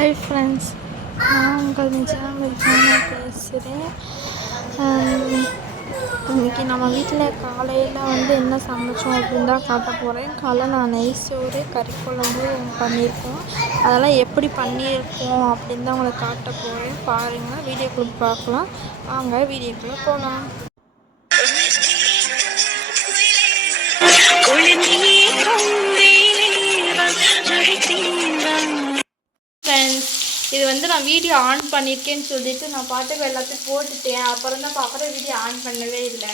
Hi friends, நான் உங்கள் நிஜாமிருக்கான பேசுகிறேன். இன்றைக்கி நம்ம வீட்டில் காலையில் என்ன சமைச்சோம் அப்படின்னு தான் காட்ட போகிறேன். காலைல நான் நெய் சோறு கறி குழம்பு பண்ணியிருக்கோம். அதெல்லாம் எப்படி பண்ணியிருக்கோம் அப்படின்னு தான் உங்களை காட்ட போகிறேன். பாருங்கள், வீடியோக்குள்ளே பார்க்கலாம். வாங்க வீடியோக்குள்ளே போகலாம். இது நான் வீடியோ ஆன் பண்ணியிருக்கேன்னு சொல்லிட்டு நான் பாட்டுக்கு எல்லாத்தையும் போட்டுட்டேன். அப்புறம் தான் பார்க்குறேன், வீடியோ ஆன் பண்ணவே இல்லை.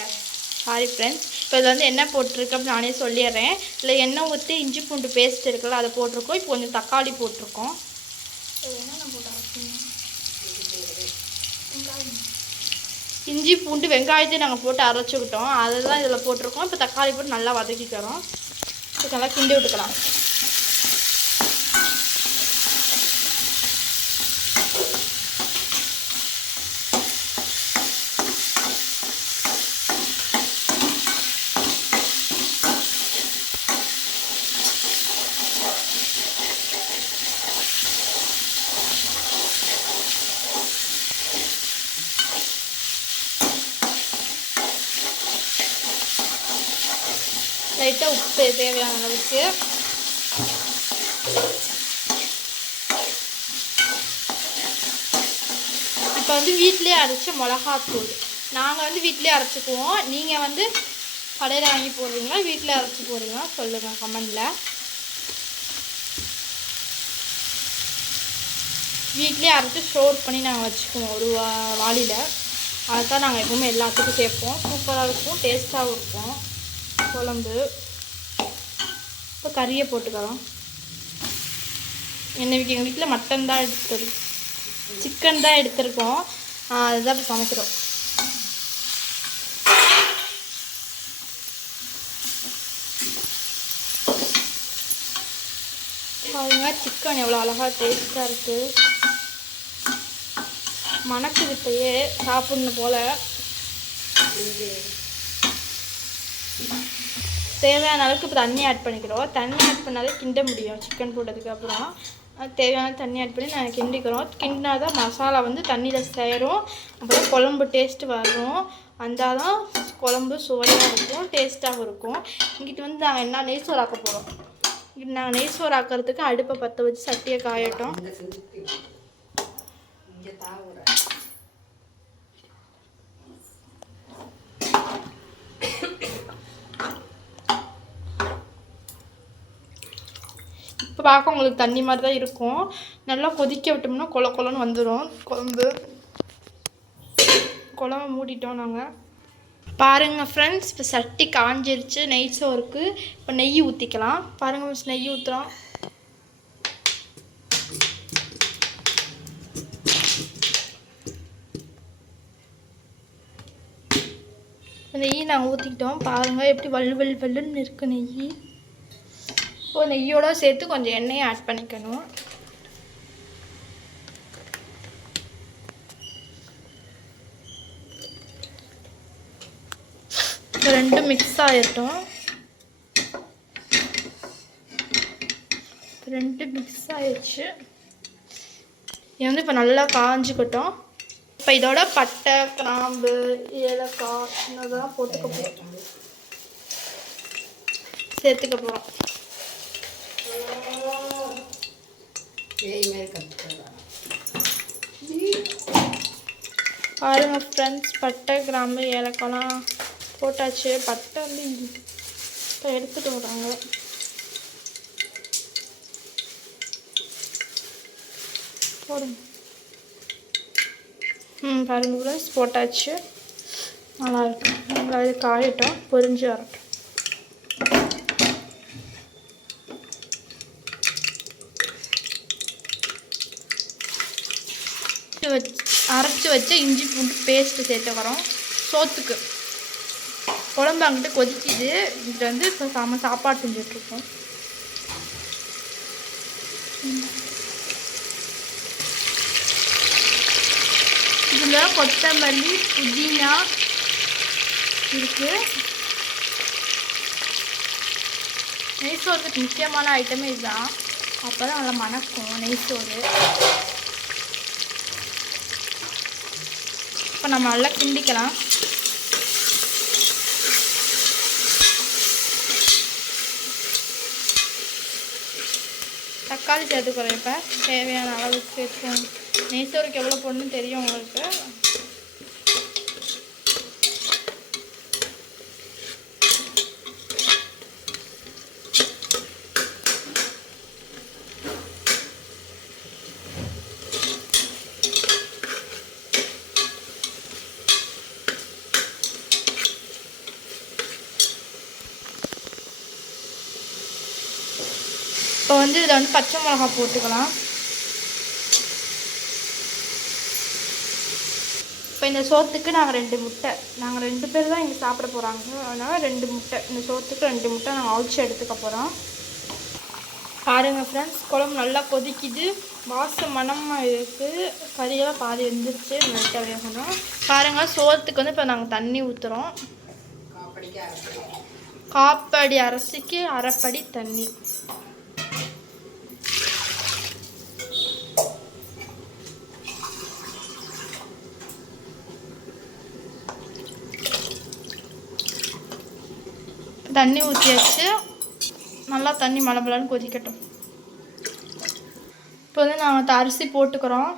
Sorry friends. இப்போ இது என்ன போட்டிருக்கு அப்படின்னு நானே சொல்லிடுறேன். இல்லை எண்ணெய் ஊற்றி இஞ்சி பூண்டு பேஸ்ட் இருக்குல்ல, அதை போட்டிருக்கோம். இப்போ கொஞ்சம் தக்காளி போட்டிருக்கோம். என்னென்ன போட்டோம்? இஞ்சி பூண்டு வெங்காயத்தையும் நாங்கள் போட்டு அரைச்சிக்கிட்டோம். அதெல்லாம் இதில் போட்டிருக்கோம். இப்போ தக்காளி போட்டு நல்லா வதக்கிக்கிறோம். இப்போ நல்லா கிண்டி விட்டுக்கலாம். லைட்டாக உப்பு தேவையான அளவுக்கு. இப்போ வீட்டிலே அரைச்ச மிளகாத்தூள். நாங்கள் வீட்டிலே அரைச்சிக்குவோம். நீங்கள் கடையில் வாங்கி போடுறீங்களா வீட்டிலே அரைச்சி போடுறீங்களா சொல்லுங்கள் கமெண்டில். வீட்டிலே அரைச்சி ஸ்டோர் பண்ணி நாங்கள் வச்சுக்குவோம் ஒரு வாளியில். அதுதான் நாங்கள் எப்பவுமே எல்லாத்துக்கும் சேர்ப்போம். சூப்பராக இருக்கும், டேஸ்ட்டாகவும் இருக்கும் குழம்பு. இப்போ கறியை போட்டுக்கலாம். எங்கள் வீட்டில் மட்டன் தான் சிக்கன் தான் எடுத்துருக்கோம். அதுதான் இப்போ சமைக்கிறோம். பாருங்க, சிக்கன் எவ்வளோ அழகாக டேஸ்ட்டாக இருக்குது. மணக்குக்கிட்டையே சாப்பிட்ணும் போல். தேவையான அளவுக்கு இப்போ தண்ணி ஆட் பண்ணிக்கிறோம். தண்ணி ஆட் பண்ணாலே கிண்ட முடியும். சிக்கன் போட்டதுக்கப்புறம் தேவையான தண்ணி ஆட் பண்ணி நாங்கள் கிண்டிக்கிறோம். கிண்டினா தான் மசாலா தண்ணியில் சேரும். அப்புறம் குழம்பு டேஸ்ட்டு வரும். வந்தால் தான் குழம்பு சுவையாக இருக்கும், டேஸ்ட்டாகவும் இருக்கும். இங்கிட்டு நாங்கள் என்ன நெய் சோறு ஆக்க போகிறோம். இங்கிட்டு நாங்கள் நெய் சோறு ஆக்கிறதுக்கு அடுப்பை பற்ற வச்சு சட்டியை காயட்டும். இப்போ பார்க்க உங்களுக்கு தண்ணி மாதிரி தான் இருக்கும். நல்லா கொதிக்க விட்டோம்னா கொல கொலன்னு வந்துடும் குழம்பு மூடிட்டோம் நாங்கள். பாருங்கள் ஃப்ரெண்ட்ஸ், இப்போ சட்டி காஞ்சிருச்சு நெய் சோறுக்கு. இப்போ நெய் ஊற்றிக்கலாம். பாருங்கள் மிஸ், நெய் ஊற்றுறோம். நெய் நாங்கள் ஊற்றிக்கிட்டோம். பாருங்கள் எப்படி வல்லுன்னு இருக்குது நெய். இப்போ நெய்யோடு சேர்த்து கொஞ்சம் எண்ணெயை ஆட் பண்ணிக்கணும். இப்போ ரெண்டும் மிக்ஸ் ஆகிட்டோம். ரெண்டும் மிக்ஸ் ஆகிடுச்சு. இது இப்போ நல்லா காஞ்சிக்கிட்டோம். இப்போ இதோட பட்டை, கிராம்பு, ஏலக்காய் இதெல்லாம் சேர்த்துக்க போகிறோம். பாருங்க ஃப்ரெண்ட்ஸ், பட்டை, கிராம்பு, ஏலக்காய்லாம் போட்டாச்சு. பட்டை இப்போ எடுத்துகிட்டு வராங்க. போடுங்க. பாருங்க ஃப்ரெண்ட்ஸ், போட்டாச்சு. நல்லாயிருக்கும். நல்லா இது காயட்டும், பொரிஞ்சு வரட்டும். அரைச்சி வச்ச இஞ்சி பூண்டு பேஸ்ட்டு சேர்த்து வரோம் சோத்துக்கு. குழம்பு அங்கிட்ட கொதிக்குது. இங்கிட்ட இப்போ சாப்பாடு செஞ்சுட்ருக்கோம். இதில் கொத்தமல்லி, புதினா இருக்குது. நெய் சோறுக்கு முக்கியமான ஐட்டமே இதுதான். அப்போ தான் நல்லா மணக்கும் நெய் சோறு. இப்போ நம்ம நல்லா கிண்டிக்கலாம். தக்காளி சேர்த்துக்கிறோம். இப்போ தேவையான அளவுக்கு சேர்த்துக்கோங்க. நெய் சோறுக்கு எவ்வளோ போடணும்னு தெரியும் உங்களுக்கு. இப்போ வந்து இதில் வந்து பச்சை மிளகா போட்டுக்கலாம். இப்போ இந்த சோத்துக்கு நாங்கள் 2 முட்டை, நாங்கள் 2 பேர் தான் இங்கே சாப்பிட போகிறாங்க, அதனால் 2 முட்டை, இந்த சோத்துக்கு 2 முட்டை நாங்கள் அவிச்சு எடுத்துக்க போகிறோம். பாருங்கள் ஃப்ரெண்ட்ஸ், குழம்பு நல்லா கொதிக்குது, வாசம் மணமாக இருக்குது, கறியெல்லாம் பாதி வெந்துருச்சு, லைட்டாக வேகணும். பாருங்கள், சோத்துக்கு வந்து இப்போ நாங்கள் தண்ணி ஊற்றுறோம். காப்படி அரிசிக்கு அரைப்படி தண்ணி. தண்ணி ஊற்றியாச்சு, நல்லா தண்ணி மலமலன்னு கொதிக்கட்டும். இப்போ வந்து நாங்கள் அரிசி போட்டுக்கிறோம்.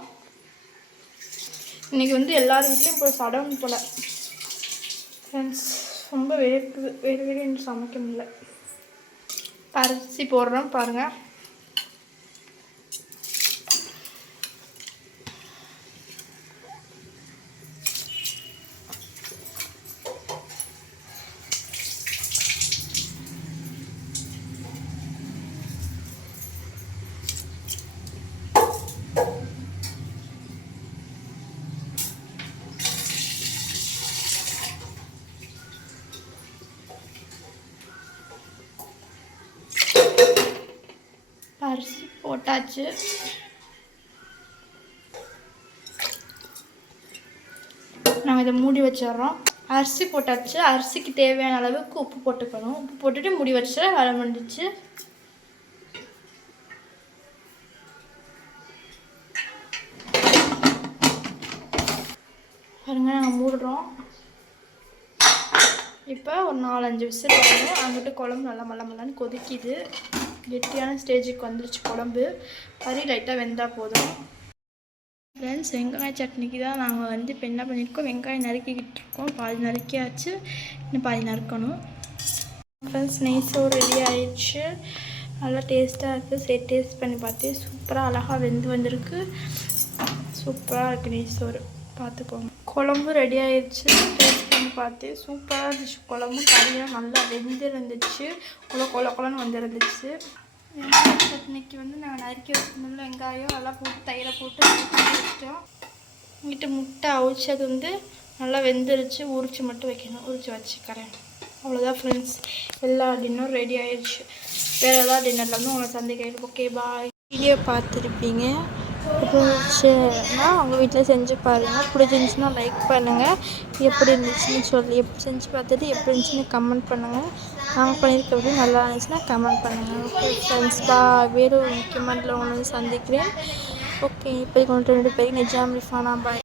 இன்றைக்கி வந்து எல்லார் வீட்லேயும் இப்போ சடங்கு போல் ஃப்ரெண்ட்ஸ், ரொம்ப வேர்க்குது, வேறு சமைக்க முடியல. அரிசி போடுறோம் பாருங்கள். அரிசி போட்டாச்சு. நாங்கள் இதை மூடி வச்சிடுறோம். அரிசி போட்டாச்சு, அரிசிக்கு தேவையான அளவுக்கு உப்பு போட்டுக்கணும். உப்பு போட்டுட்டு மூடி வச்சு வேலை முடிஞ்சிச்சு. பாருங்க, நாங்கள் மூடுறோம். இப்போ ஒரு 4-5 விசில் வரணும். அங்கிட்டு குழம்பு நல்லா மல்லன்னு கொதிக்குது, கெட்டியான ஸ்டேஜுக்கு வந்துருச்சு குழம்பு. கறி லைட்டாக வெந்தால் போதும். ஃப்ரெண்ட்ஸ், வெங்காய சட்னிக்கு தான் நாங்கள் வந்து இப்போ என்ன பண்ணியிருக்கோம், வெங்காயம் நறுக்கிக்கிட்டு இருக்கோம். பாதி நறுக்கியாச்சு, இன்னும் பாதி நறுக்கணும். ஃப்ரெண்ட்ஸ், நெய் சோறு ரெடி ஆயிடுச்சு, நல்லா டேஸ்ட்டாக இருக்குது. சரி, டேஸ்ட் பண்ணி பார்த்து சூப்பராக அழகாக வெந்து வந்திருக்கு. சூப்பராக இருக்குது நெய் சோறு, பார்த்துக்கோங்க. குழம்பு ரெடி ஆயிடுச்சு, டேஸ்ட் பண்ணி பார்த்து சூப்பராக இருந்துச்சு. குழம்பு கறியெல்லாம் நல்லா வெந்திருந்துச்சு, கொலன்னு வந்துருந்துச்சு. வெங்காய சட்னிக்கு வந்து நாங்கள் நறுக்கி வச்சுருந்தோம்ல வெங்காயம் அதெல்லாம் போட்டு தயிரை போட்டு வச்சிட்டோம். இங்கிட்ட முட்டை அவிச்சது வந்து நல்லா வெந்துருச்சு, உரிச்சு மட்டும் வைக்கணும், உரிச்சு வச்சுக்கிறேன். அவ்வளோதான் ஃப்ரெண்ட்ஸ், எல்லா டின்னரும் ரெடி ஆயிடுச்சு. வேறு ஏதாவது டின்னரில் வந்து உங்களை சந்திக்கிறேன். ஓகே, பாய். வீடியோ பார்த்துருப்பீங்க, பிடிச்சிருந்துச்சுன்னா உங்கள் வீட்டில் செஞ்சு பாருங்கள். பிடிச்சிருந்துச்சுன்னா லைக் பண்ணுங்கள். எப்படி இருந்துச்சுன்னு சொல்லி செஞ்சு பார்த்துட்டு எப்படி இருந்துச்சுன்னு கமெண்ட் பண்ணுங்கள். நாங்கள் பண்ணியிருக்கிறது நல்லா இருந்துச்சுன்னா கமெண்ட் பண்ணுங்கள். ஓகே ஃப்ரெண்ட்ஸ், வேறு ஒரு முக்கியமான உங்களை சந்திக்கிறேன். ஓகே, இப்போ கொண்டு 2 பேருக்கு நிஜாம் ரிஃபானா பாய்.